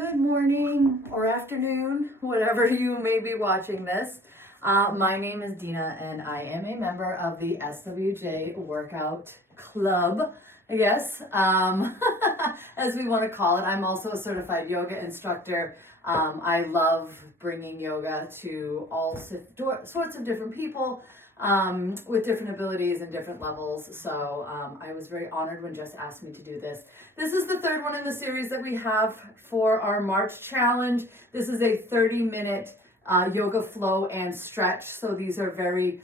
Good morning or afternoon, whatever you may be watching this. My name is Dena and I am a member of the SWJ Workout Club, I guess, as we want to call it. I'm also a certified yoga instructor. I love bringing yoga to all sorts of different people with different abilities and different levels. So I was very honored when Jess asked me to do this. This is the third one in the series that we have for our March challenge. This is a 30-minute yoga flow and stretch. So these are very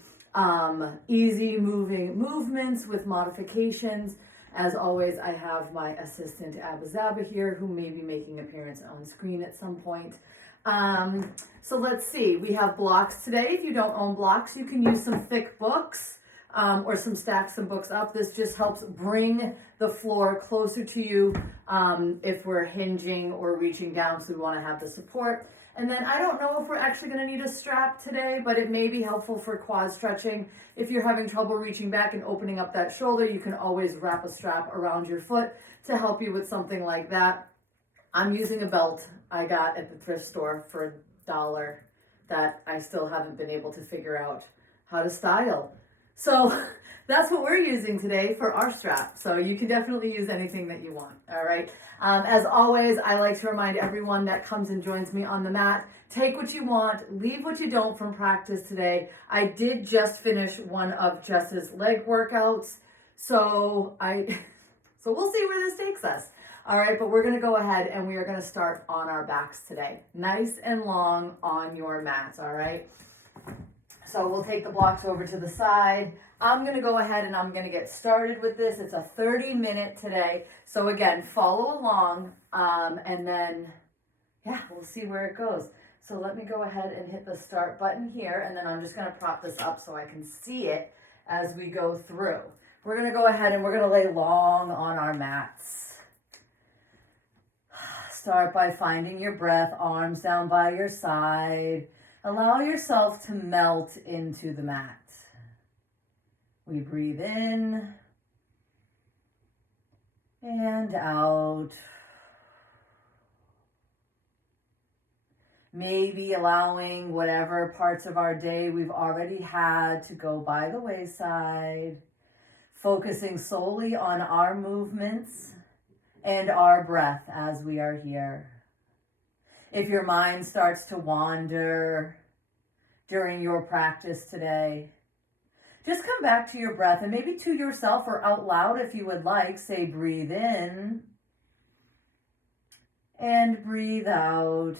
easy moving movements with modifications. As always, I have my assistant Abizaba here who may be making an appearance on screen at some point. So let's see, we have blocks today. If you don't own blocks, you can use some thick books or stack some books up. This just helps bring the floor closer to you if we're hinging or reaching down, so we want to have the support. And then I don't know if we're actually going to need a strap today, but it may be helpful for quad stretching. If you're having trouble reaching back and opening up that shoulder, you can always wrap a strap around your foot to help you with something like that. I'm using a belt I got at the thrift store for $1 that I still haven't been able to figure out how to style. So that's what we're using today for our strap. So you can definitely use anything that you want, all right? As always, I like to remind everyone that comes and joins me on the mat, take what you want, leave what you don't from practice today. I did just finish one of Jess's leg workouts, so we'll see where this takes us. All right, but we're gonna go ahead and we are gonna start on our backs today. Nice and long on your mats, all right? So we'll take the blocks over to the side. I'm gonna go ahead and I'm gonna get started with this. It's a 30-minute today. So again, follow along and then, yeah, we'll see where it goes. So let me go ahead and hit the start button here, and then I'm just gonna prop this up so I can see it as we go through. We're gonna go ahead and we're gonna lay long on our mats. Start by finding your breath, arms down by your side. Allow yourself to melt into the mat. We breathe in and out. Maybe allowing whatever parts of our day we've already had to go by the wayside. Focusing solely on our movements and our breath as we are here. If your mind starts to wander during your practice today, just come back to your breath and maybe to yourself or out loud if you would like, say breathe in and breathe out.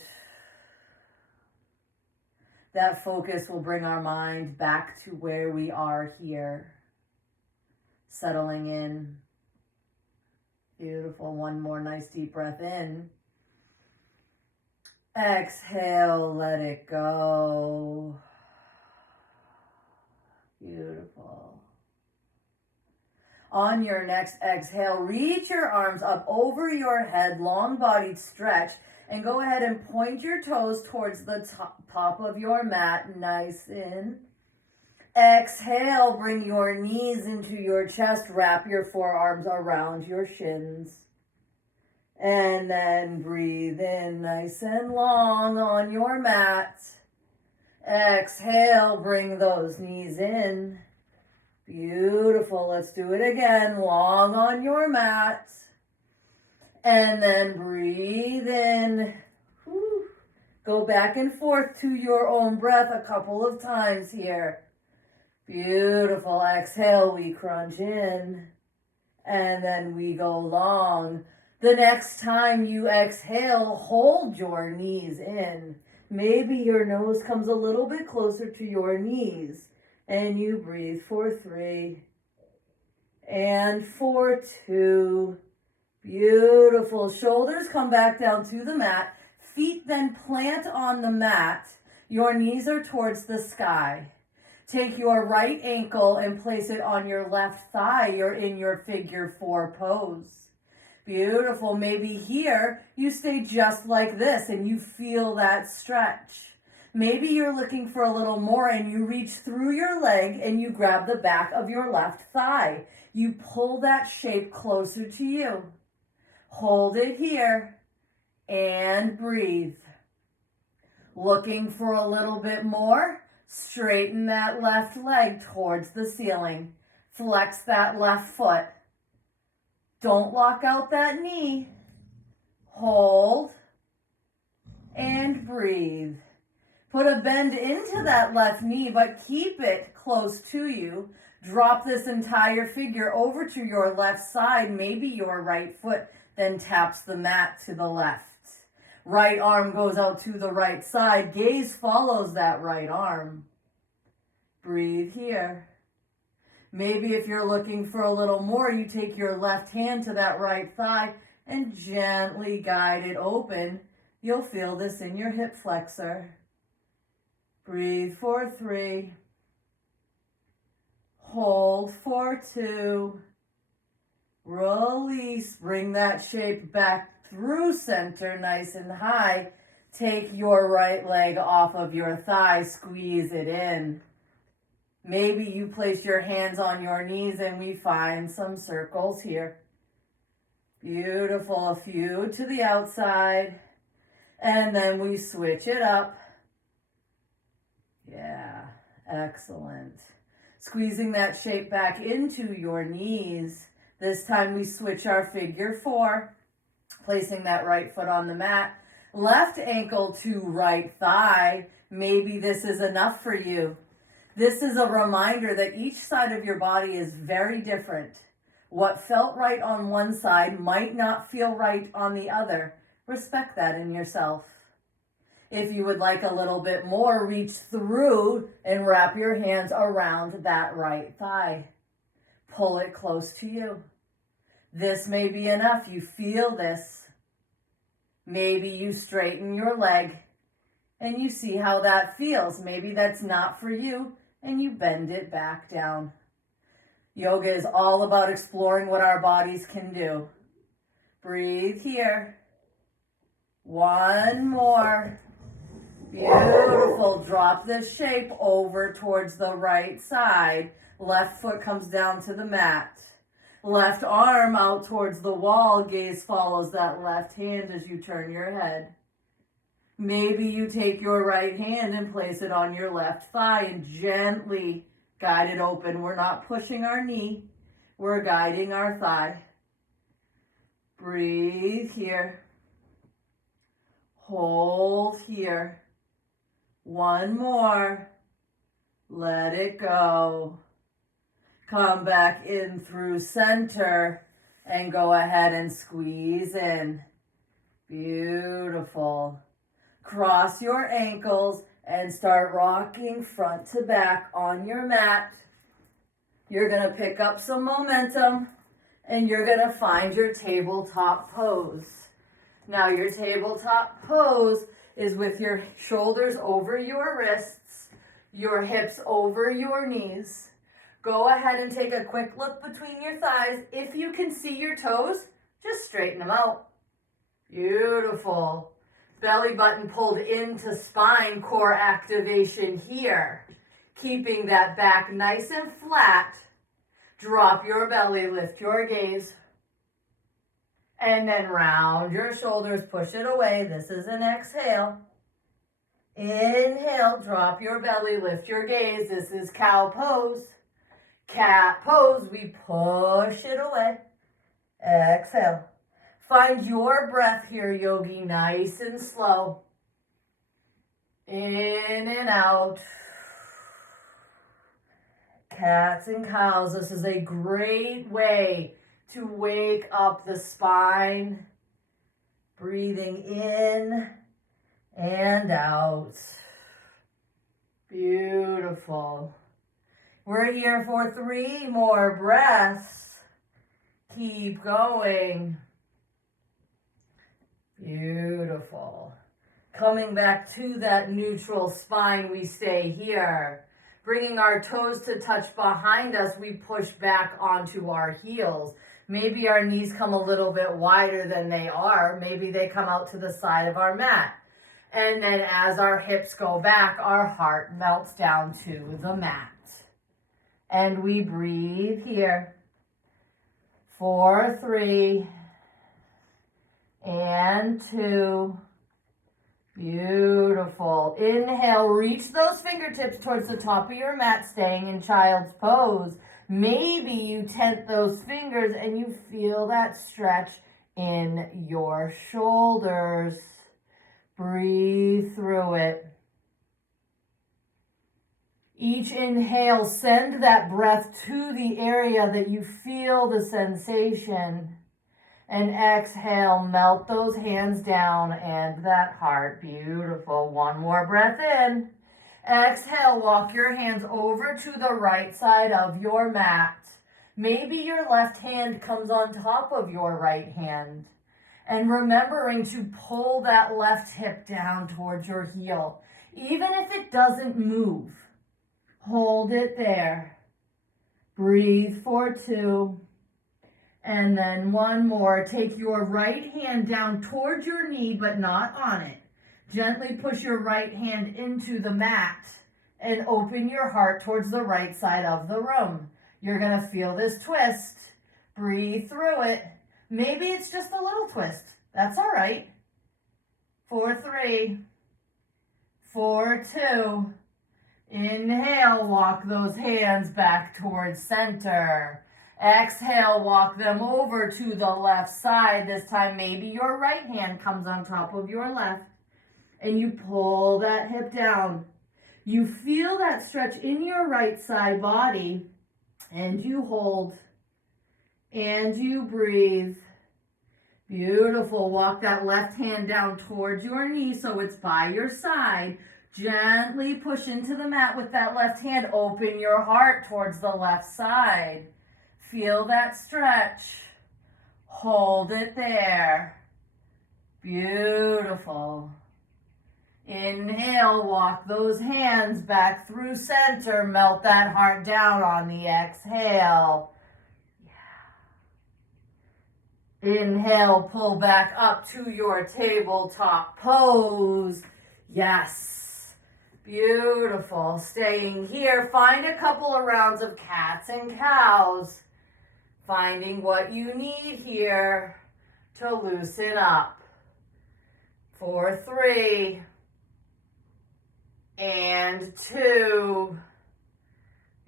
That focus will bring our mind back to where we are here, settling in. Beautiful. One more nice deep breath in. Exhale, let it go. Beautiful. On your next exhale, reach your arms up over your head, long-bodied stretch, and go ahead and point your toes towards the top of your mat. Nice in. Exhale, bring your knees into your chest, wrap your forearms around your shins. And then breathe in nice and long on your mat. Exhale, bring those knees in. Beautiful, let's do it again, long on your mat. And then breathe in. Whew. Go back and forth to your own breath a couple of times here. Beautiful. Exhale, we crunch in, and then we go long. The next time you exhale, hold your knees in. Maybe your nose comes a little bit closer to your knees, and you breathe for 3 and for 2. Beautiful. Shoulders come back down to the mat. Feet then plant on the mat. Your knees are towards the sky. Take your right ankle and place it on your left thigh. You're in your figure 4 pose. Beautiful. Maybe here you stay just like this and you feel that stretch. Maybe you're looking for a little more and you reach through your leg and you grab the back of your left thigh. You pull that shape closer to you. Hold it here. and breathe. Looking for a little bit more, straighten that left leg towards the ceiling. Flex that left foot. Don't lock out that knee. Hold and breathe. Put a bend into that left knee, but keep it close to you. Drop this entire figure over to your left side. Maybe your right foot then taps the mat to the left. Right arm goes out to the right side. Gaze follows that right arm. Breathe here. Maybe if you're looking for a little more, you take your left hand to that right thigh and gently guide it open. You'll feel this in your hip flexor. Breathe for 3. Hold for 2. Release. Bring that shape back through center, nice and high. Take your right leg off of your thigh, squeeze it in. Maybe you place your hands on your knees and we find some circles here. Beautiful. A few to the outside. And then we switch it up. Yeah, excellent. Squeezing that shape back into your knees. This time we switch our figure 4. Placing that right foot on the mat. Left ankle to right thigh. Maybe this is enough for you. This is a reminder that each side of your body is very different. What felt right on one side might not feel right on the other. Respect that in yourself. If you would like a little bit more, reach through and wrap your hands around that right thigh. Pull it close to you. This may be enough. You feel this. Maybe you straighten your leg and you see how that feels. Maybe that's not for you and you bend it back down. Yoga is all about exploring what our bodies can do. Breathe here. 1 more. Beautiful. Drop this shape over towards the right side. Left foot comes down to the mat. Left arm out towards the wall. Gaze follows that left hand as you turn your head. Maybe you take your right hand and place it on your left thigh and gently guide it open. We're not pushing our knee. We're guiding our thigh. Breathe here. Hold here. 1 more. Let it go. Come back in through center and go ahead and squeeze in. Beautiful. Cross your ankles and start rocking front to back on your mat. You're going to pick up some momentum and you're going to find your tabletop pose. Now your tabletop pose is with your shoulders over your wrists, your hips over your knees. Go ahead and take a quick look between your thighs. If you can see your toes, just straighten them out. Beautiful. Belly button pulled into spine, core activation here. Keeping that back nice and flat. Drop your belly, lift your gaze. And then round your shoulders, push it away. This is an exhale. Inhale, drop your belly, lift your gaze. This is cow pose. Cat pose, we push it away. Exhale. Find your breath here, yogi, nice and slow. In and out. Cats and cows, this is a great way to wake up the spine. Breathing in and out. Beautiful. We're here for 3 more breaths. Keep going. Beautiful. Coming back to that neutral spine, we stay here. Bringing our toes to touch behind us, we push back onto our heels. Maybe our knees come a little bit wider than they are. Maybe they come out to the side of our mat. And then as our hips go back, our heart melts down to the mat. And we breathe here. 4, 3. and 2. Beautiful. Inhale, reach those fingertips towards the top of your mat, staying in child's pose. Maybe you tent those fingers and you feel that stretch in your shoulders. Breathe through it. Each inhale, send that breath to the area that you feel the sensation. And exhale, melt those hands down and that heart. Beautiful. One more breath in. Exhale, walk your hands over to the right side of your mat. Maybe your left hand comes on top of your right hand. And remembering to pull that left hip down towards your heel. Even if it doesn't move, hold it there. Breathe for 2. And then 1 more. Take your right hand down towards your knee, but not on it. Gently push your right hand into the mat and open your heart towards the right side of the room. You're going to feel this twist. Breathe through it. Maybe it's just a little twist. That's all right. For 3, for 2. Inhale, walk those hands back towards center. Exhale, walk them over to the left side. This time, maybe your right hand comes on top of your left. And you pull that hip down. You feel that stretch in your right side body. And you hold. And you breathe. Beautiful. Walk that left hand down towards your knee so it's by your side. Gently push into the mat with that left hand. Open your heart towards the left side. Feel that stretch. Hold it there. Beautiful. Inhale, walk those hands back through center. Melt that heart down on the exhale. Inhale, pull back up to your tabletop pose. Yes. Beautiful. Staying here, find a couple of rounds of cats and cows. Finding what you need here to loosen up. For 3 and 2.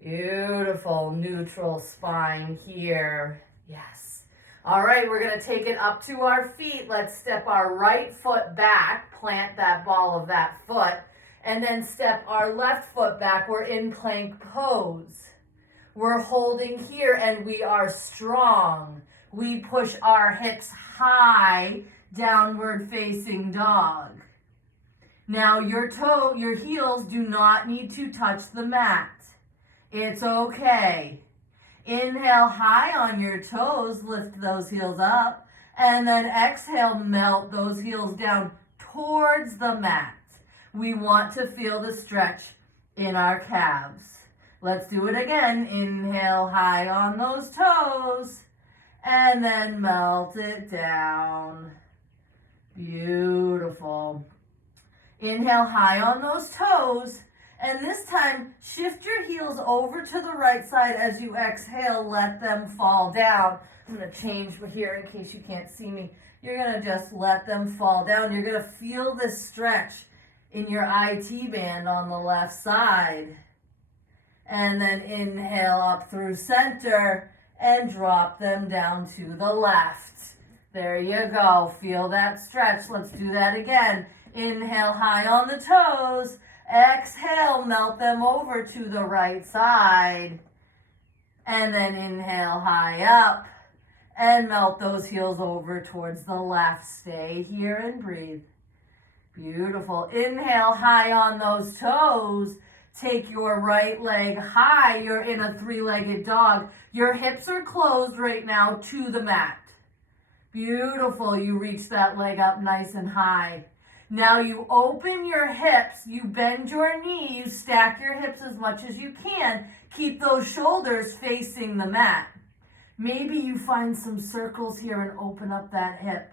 Beautiful. Neutral spine here. Yes. All right, we're going to take it up to our feet. Let's step our right foot back, plant that ball of that foot, and then step our left foot back. We're in plank pose. We're holding here and we are strong. We push our hips high, downward facing dog. Now your heels do not need to touch the mat. It's okay. Inhale high on your toes, lift those heels up, and then exhale, melt those heels down towards the mat. We want to feel the stretch in our calves. Let's do it again. Inhale high on those toes, and then melt it down. Beautiful. Inhale high on those toes. And this time, shift your heels over to the right side as you exhale. Let them fall down. I'm going to change here in case you can't see me. You're going to just let them fall down. You're going to feel this stretch in your IT band on the left side. And then inhale up through center and drop them down to the left. There you go. Feel that stretch. Let's do that again. Inhale high on the toes. Exhale, melt them over to the right side. And then inhale high up and melt those heels over towards the left. Stay here and breathe. Beautiful. Inhale high on those toes. Take your right leg high. You're in a 3-legged dog. Your hips are closed right now to the mat. Beautiful. You reach that leg up nice and high. Now you open your hips, you bend your knee, you stack your hips as much as you can. Keep those shoulders facing the mat. Maybe you find some circles here and open up that hip.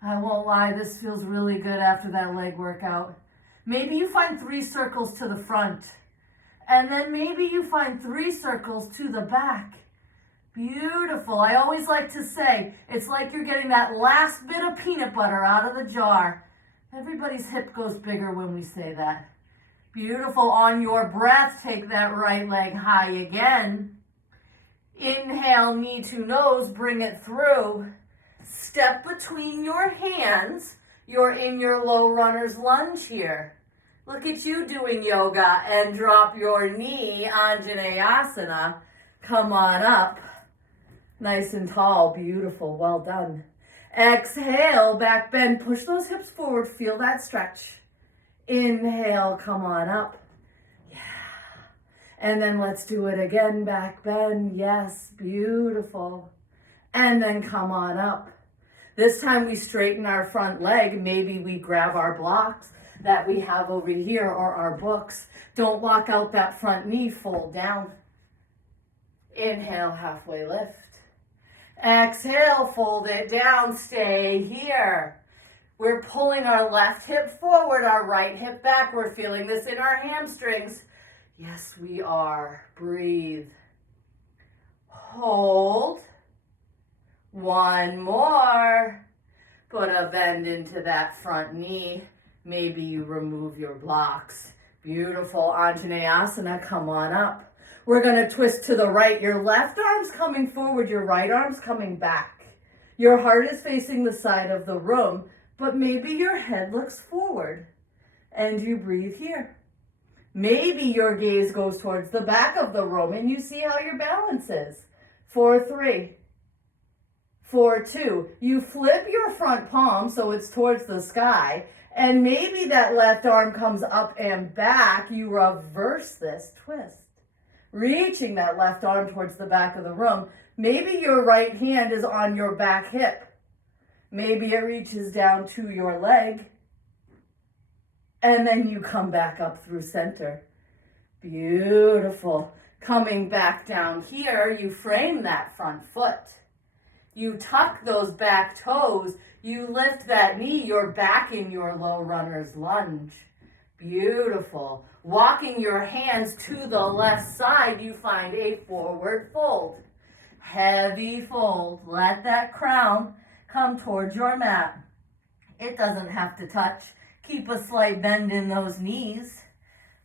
I won't lie, this feels really good after that leg workout. Maybe you find 3 circles to the front. And then maybe you find 3 circles to the back. Beautiful. I always like to say, it's like you're getting that last bit of peanut butter out of the jar. Everybody's hip goes bigger when we say that. Beautiful. On your breath, take that right leg high again. Inhale, knee to nose, bring it through. Step between your hands. You're in your low runner's lunge here. Look at you doing yoga, and drop your knee, Anjaneyasana. Come on up. Nice and tall, beautiful, well done. Exhale, back bend, push those hips forward, feel that stretch. Inhale, come on up. Yeah. And then let's do it again, back bend, yes, beautiful. And then come on up. This time we straighten our front leg, maybe we grab our blocks that we have over here or our books. Don't lock out that front knee, fold down. Inhale, halfway lift. Exhale, fold it down, stay here. We're pulling our left hip forward, our right hip back. We're feeling this in our hamstrings. Yes, we are. Breathe. Hold. One more. Put a bend into that front knee. Maybe you remove your blocks. Beautiful. Anjaneyasana, come on up. We're going to twist to the right. Your left arm's coming forward. Your right arm's coming back. Your heart is facing the side of the room, but maybe your head looks forward and you breathe here. Maybe your gaze goes towards the back of the room and you see how your balance is. 4, 3, 4, 2. You flip your front palm so it's towards the sky, and maybe that left arm comes up and back. You reverse this twist, reaching that left arm towards the back of the room. Maybe your right hand is on your back hip. Maybe it reaches down to your leg. And then you come back up through center. Beautiful. Coming back down here, you frame that front foot. You tuck those back toes. You lift that knee. You're back in your low runner's lunge. Beautiful. Walking your hands to the left side, you find a forward fold. Heavy fold. Let that crown come towards your mat. It doesn't have to touch. Keep a slight bend in those knees,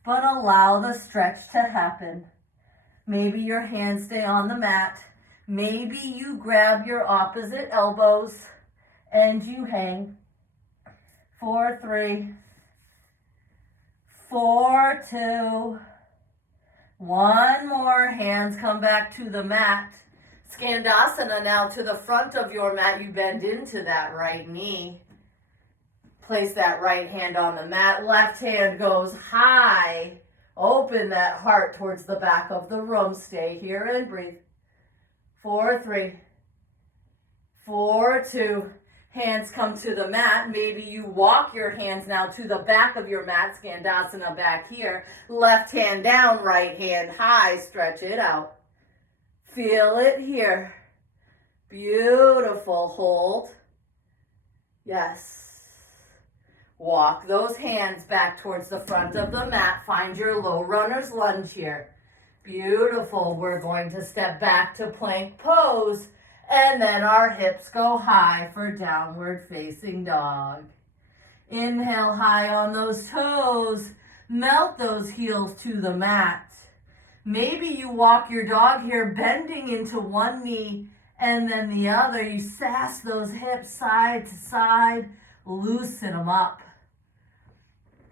but allow the stretch to happen. Maybe your hands stay on the mat. Maybe you grab your opposite elbows and you hang. 4, 3, 4, 2. One more. Hands come back to the mat. Skandasana now to the front of your mat. You bend into that right knee. Place that right hand on the mat. Left hand goes high. Open that heart towards the back of the room. Stay here and breathe. 4, 3, 4, 2. Hands come to the mat. Maybe you walk your hands now to the back of your mat. Skandasana back here. Left hand down, right hand high. Stretch it out. Feel it here. Beautiful. Hold. Yes. Walk those hands back towards the front of the mat. Find your low runner's lunge here. Beautiful. We're going to step back to plank pose. And then our hips go high for downward facing dog. Inhale high on those toes. Melt those heels to the mat. Maybe you walk your dog here, bending into one knee and then the other. You sass those hips side to side. Loosen them up.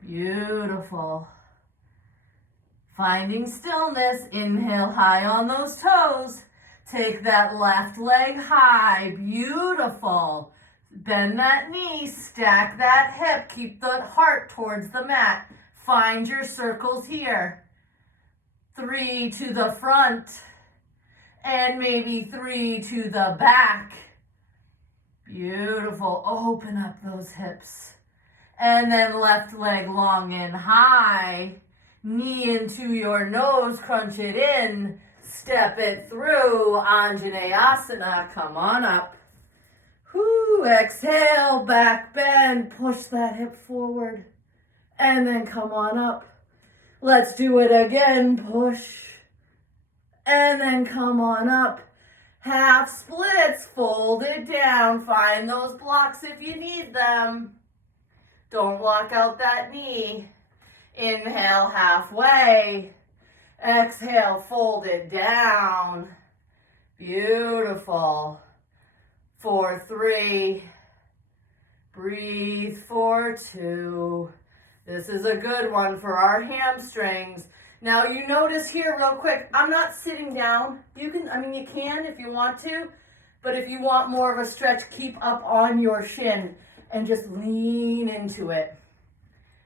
Beautiful. Finding stillness. Inhale high on those toes. Take that left leg high. Beautiful. Bend that knee. Stack that hip. Keep the heart towards the mat. Find your circles here. 3 to the front. And maybe 3 to the back. Beautiful. Open up those hips. And then left leg long and high. Knee into your nose. Crunch it in. Step it through. Anjaneyasana. Come on up. Whoo. Exhale. Back bend. Push that hip forward. And then come on up. Let's do it again. Push. And then come on up. Half splits, fold it down. Find those blocks if you need them. Don't lock out that knee. Inhale halfway. Exhale, fold it down. Beautiful. 4, 3. Breathe for 2. This is a good one for our hamstrings. Now you notice here real quick, I'm not sitting down. You can if you want to, but if you want more of a stretch, keep up on your shin and just lean into it.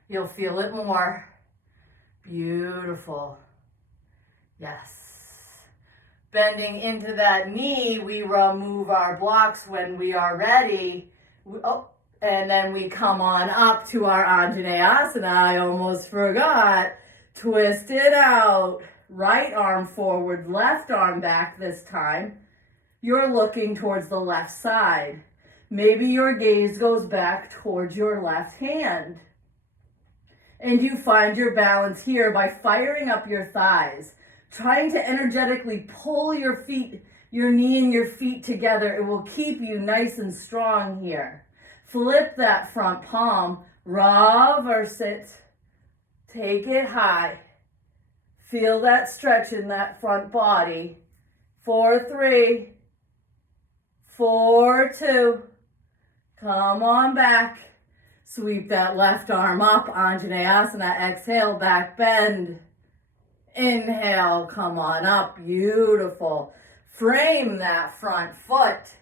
You'll feel it more. Beautiful. Yes. Bending into that knee, we remove our blocks when we are ready. And then we come on up to our Anjaneyasana. I almost forgot. Twist it out. Right arm forward, left arm back this time. You're looking towards the left side. Maybe your gaze goes back towards your left hand. And you find your balance here by firing up your thighs, trying to energetically pull your feet, your knee and your feet together. It will keep you nice and strong here. Flip that front palm, reverse it, take it high. Feel that stretch in that front body. 4, 3, 4, 2. Come on back. Sweep that left arm up, Anjaneyasana. Exhale, back bend. Inhale, come on up. Beautiful. Frame that front foot.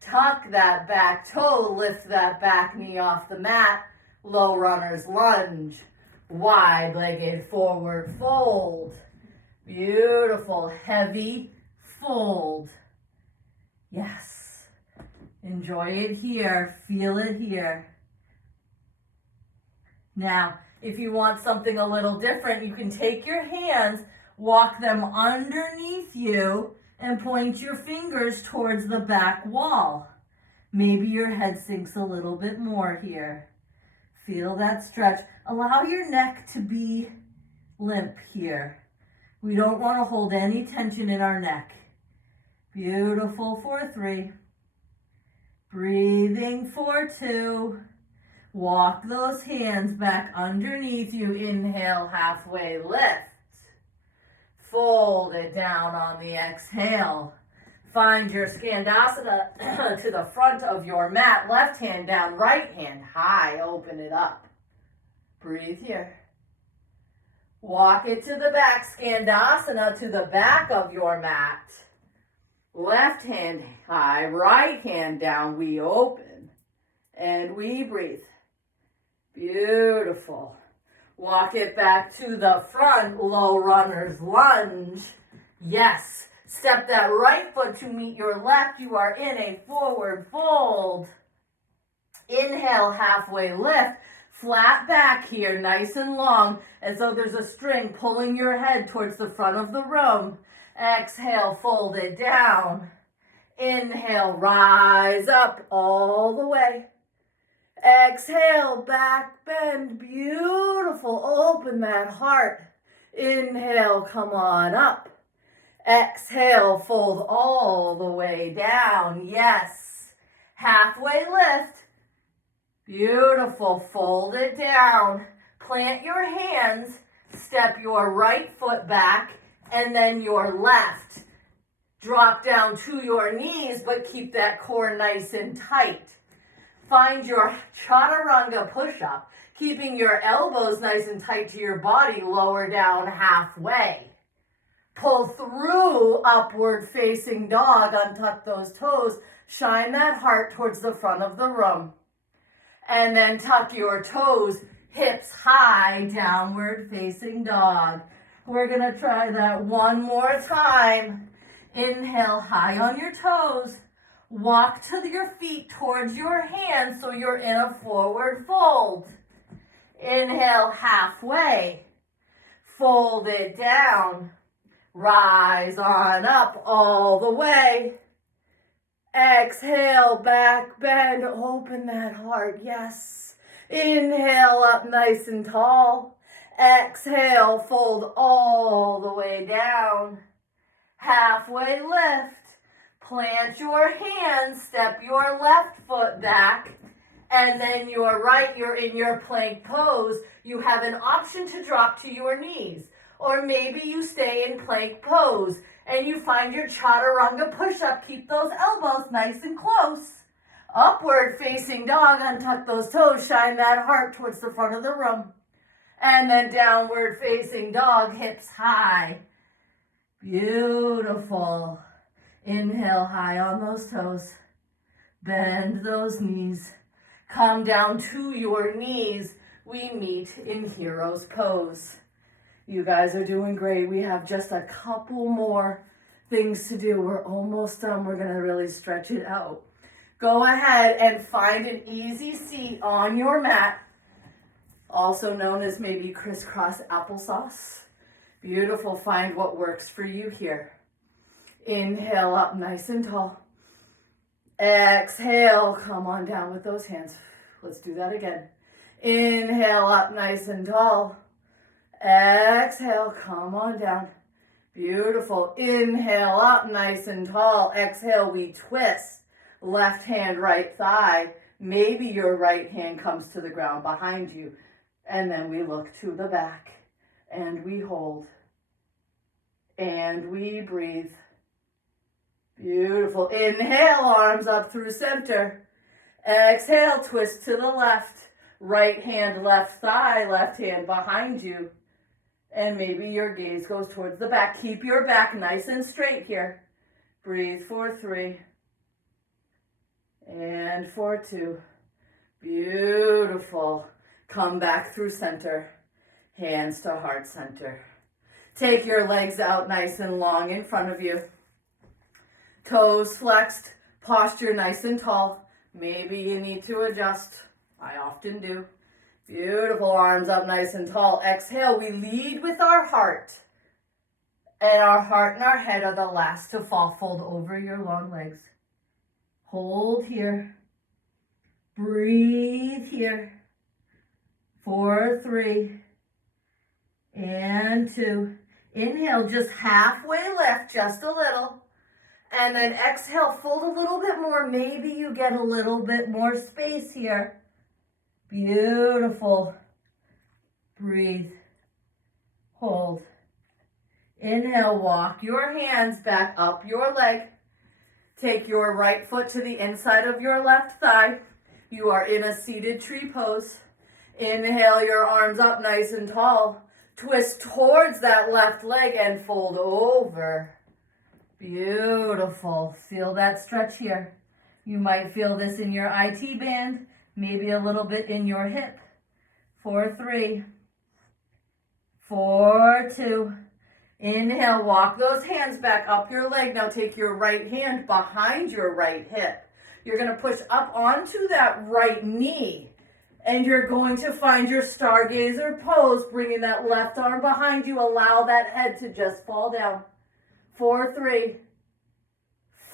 Tuck that back toe, lift that back knee off the mat. Low runner's lunge. Wide-legged forward fold. Beautiful, heavy fold. Yes. Enjoy it here. Feel it here. Now, if you want something a little different, you can take your hands, walk them underneath you, and point your fingers towards the back wall. Maybe your head sinks a little bit more here. Feel that stretch. Allow your neck to be limp here. We don't want to hold any tension in our neck. Beautiful for 3. Breathing for 2. Walk those hands back underneath you. Inhale, halfway lift. Fold it down on the exhale. Find your Skandasana to the front of your mat. Left hand down, right hand high. Open it up. Breathe here. Walk it to the back. Skandasana to the back of your mat. Left hand high, right hand down. We open and we breathe. Beautiful. Walk it back to the front, low runner's lunge. Yes. Step that right foot to meet your left. You are in a forward fold. Inhale, halfway lift. Flat back here, nice and long, as though there's a string pulling your head towards the front of the room. Exhale, fold it down. Inhale, rise up all the way. Exhale, back bend. Beautiful. Open that heart. Inhale, come on up. Exhale, fold all the way down. Yes. Halfway lift. Beautiful. Fold it down. Plant your hands. Step your right foot back and then your left. Drop down to your knees, but keep that core nice and tight. Find your chaturanga push-up, keeping your elbows nice and tight to your body, lower down halfway. Pull through upward facing dog, untuck those toes, shine that heart towards the front of the room. And then tuck your toes, hips high, downward facing dog. We're gonna try that one more time. Inhale, high on your toes. Walk to your feet towards your hands so you're in a forward fold. Inhale, halfway. Fold it down. Rise on up all the way. Exhale, back bend. Open that heart. Yes. Inhale up nice and tall. Exhale, fold all the way down. Halfway lift. Plant your hands, step your left foot back, and then your right, you're in your plank pose. You have an option to drop to your knees. Or maybe you stay in plank pose and you find your chaturanga push-up. Keep those elbows nice and close. Upward facing dog, untuck those toes, shine that heart towards the front of the room. And then downward facing dog, hips high. Beautiful. Inhale high on those toes. Bend those knees. Come down to your knees. We meet in hero's pose. You guys are doing great. We have just a couple more things to do. We're almost done. We're going to really stretch it out. Go ahead and find an easy seat on your mat, also known as maybe crisscross applesauce. Beautiful. Find what works for you here. Inhale up nice and tall. Exhale, come on down with those hands. Let's do that again. Inhale up nice and tall. Exhale, come on down. Beautiful. Inhale up nice and tall. Exhale, we twist. Left hand, right thigh. Maybe your right hand comes to the ground behind you. And then we look to the back. And we hold. And we breathe. Beautiful. Inhale, arms up through center. Exhale, twist to the left. Right hand, left thigh, left hand behind you. And maybe your gaze goes towards the back. Keep your back nice and straight here. Breathe for 3. And for 2. Beautiful. Come back through center. Hands to heart center. Take your legs out nice and long in front of you. Toes flexed. Posture nice and tall. Maybe you need to adjust. I often do. Beautiful. Arms up nice and tall. Exhale. We lead with our heart. And our heart and our head are the last to fall. Fold over your long legs. Hold here. Breathe here. For 3. And 2. Inhale, just halfway lift, just a little. And then exhale, fold a little bit more. Maybe you get a little bit more space here. Beautiful. Breathe. Hold. Inhale, walk your hands back up your leg. Take your right foot to the inside of your left thigh. You are in a seated tree pose. Inhale your arms up nice and tall. Twist towards that left leg and fold over. Beautiful. Feel that stretch here. You might feel this in your IT band, maybe a little bit in your hip. For 3. For 2. Inhale, walk those hands back up your leg. Now take your right hand behind your right hip. You're going to push up onto that right knee. And you're going to find your stargazer pose, bringing that left arm behind you. Allow that head to just fall down. For 3.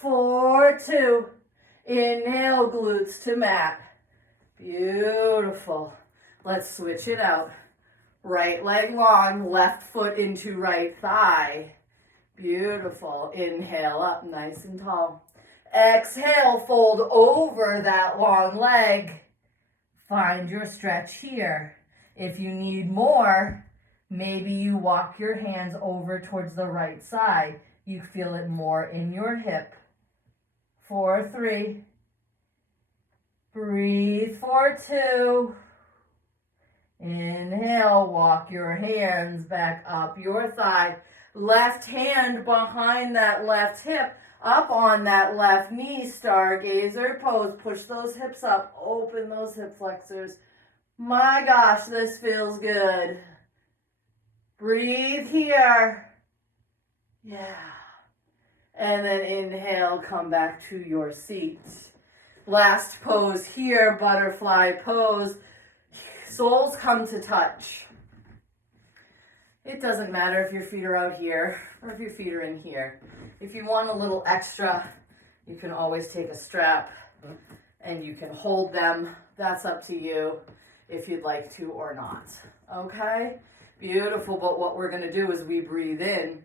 For 2. Inhale, glutes to mat. Beautiful. Let's switch it out. Right leg long, left foot into right thigh. Beautiful. Inhale up nice and tall. Exhale, fold over that long leg. Find your stretch here. If you need more, maybe you walk your hands over towards the right side. You feel it more in your hip. For 3. Breathe for 2. Inhale, walk your hands back up your thigh. Left hand behind that left hip, up on that left knee, stargazer pose. Push those hips up, open those hip flexors. My gosh, this feels good. Breathe here. Yeah. And then inhale, come back to your seat. Last pose here, butterfly pose. Soles come to touch. It doesn't matter if your feet are out here or if your feet are in here. If you want a little extra, you can always take a strap and you can hold them. That's up to you if you'd like to or not. Okay? Beautiful. But what we're going to do is we breathe in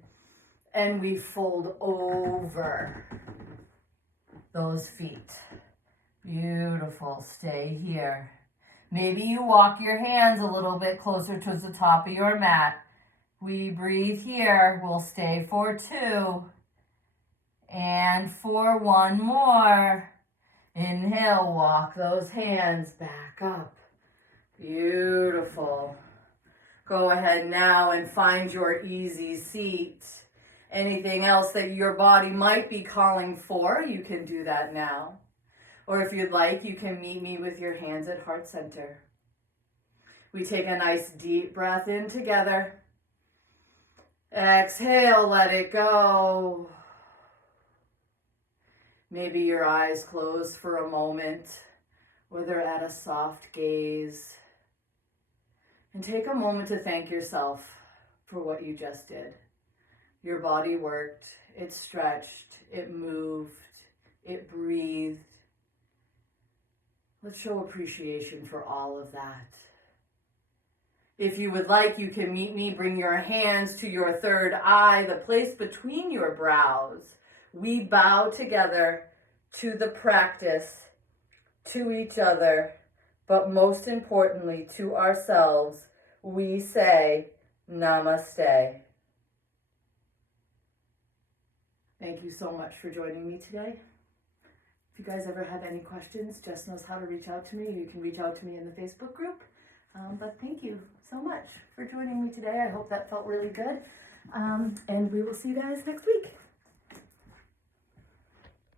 and we fold over. those feet. Beautiful. Stay here. Maybe you walk your hands a little bit closer to the top of your mat. We breathe here. We'll stay for 2. And for 1 more. Inhale, walk those hands back up. Beautiful. Go ahead now and find your easy seat. Anything else that your body might be calling for, you can do that now. Or if you'd like, you can meet me with your hands at heart center. We take a nice deep breath in together. Exhale, let it go. Maybe your eyes close for a moment, or they're at a soft gaze. And take a moment to thank yourself for what you just did. Your body worked, it stretched, it moved, it breathed. Let's show appreciation for all of that. If you would like, you can meet me. Bring your hands to your third eye, the place between your brows. We bow together to the practice, to each other, but most importantly to ourselves. We say, Namaste. Thank you so much for joining me today. If you guys ever have any questions, Jess knows how to reach out to me. You can reach out to me in the Facebook group. But thank you so much for joining me today. I hope that felt really good. And we will see you guys next week.